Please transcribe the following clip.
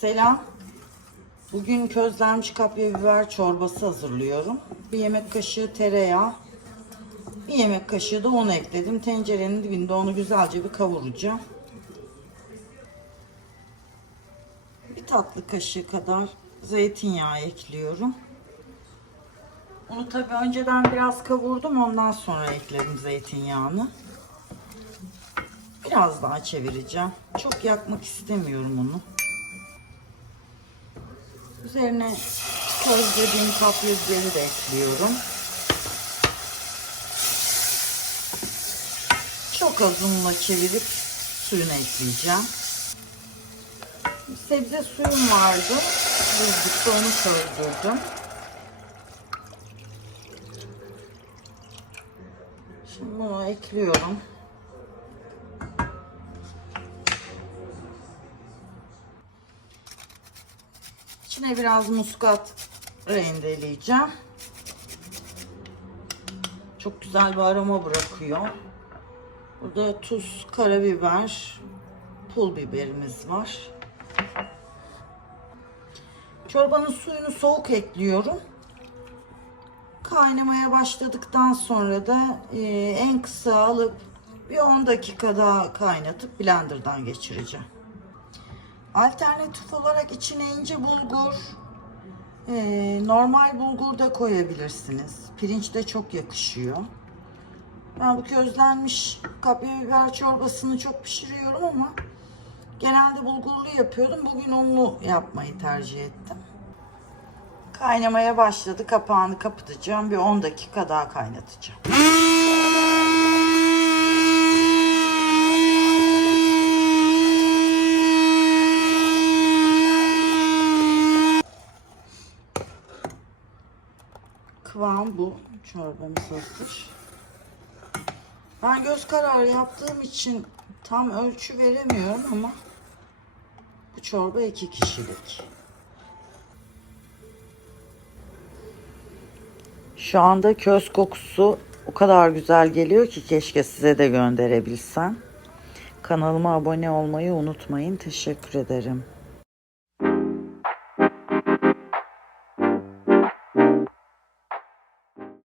Selam. Bugün közlenmiş kapya biber çorbası hazırlıyorum. Bir yemek kaşığı tereyağı, bir yemek kaşığı da un ekledim. Tencerenin dibinde onu güzelce bir kavuracağım. Bir tatlı kaşığı kadar zeytinyağı ekliyorum. Onu tabii önceden biraz kavurdum ondan sonra ekledim zeytinyağını. Biraz daha çevireceğim. Çok yakmak istemiyorum onu. Üzerine közlediğim kapya biberi de ekliyorum. Çok az unla çevirip suyunu ekleyeceğim. Sebze suyum vardı. Buzlukta onu közdürdüm. Şimdi bunu ekliyorum. İçine biraz muskat rendeleyeceğim. Çok güzel bir aroma bırakıyor. Burada tuz, karabiber, pul biberimiz var. Çorbanın suyunu soğuk ekliyorum. Kaynamaya başladıktan sonra da e, en kısa alıp bir 10 dakika daha kaynatıp blenderdan geçireceğim. Alternatif olarak içine ince bulgur, e, normal bulgur da koyabilirsiniz. Pirinç de çok yakışıyor. Ben bu közlenmiş kapya biber çorbasını çok pişiriyorum ama genelde bulgurlu yapıyordum. Bugün unlu yapmayı tercih ettim. Kaynamaya başladı. Kapağını kapatacağım. Bir 10 dakika daha kaynatacağım. Kıvam bu. Çorbamız hazır. Ben göz kararı yaptığım için tam ölçü veremiyorum ama bu çorba iki kişilik. Şu anda köz kokusu o kadar güzel geliyor ki keşke size de gönderebilsem. Kanalıma abone olmayı unutmayın. Teşekkür ederim.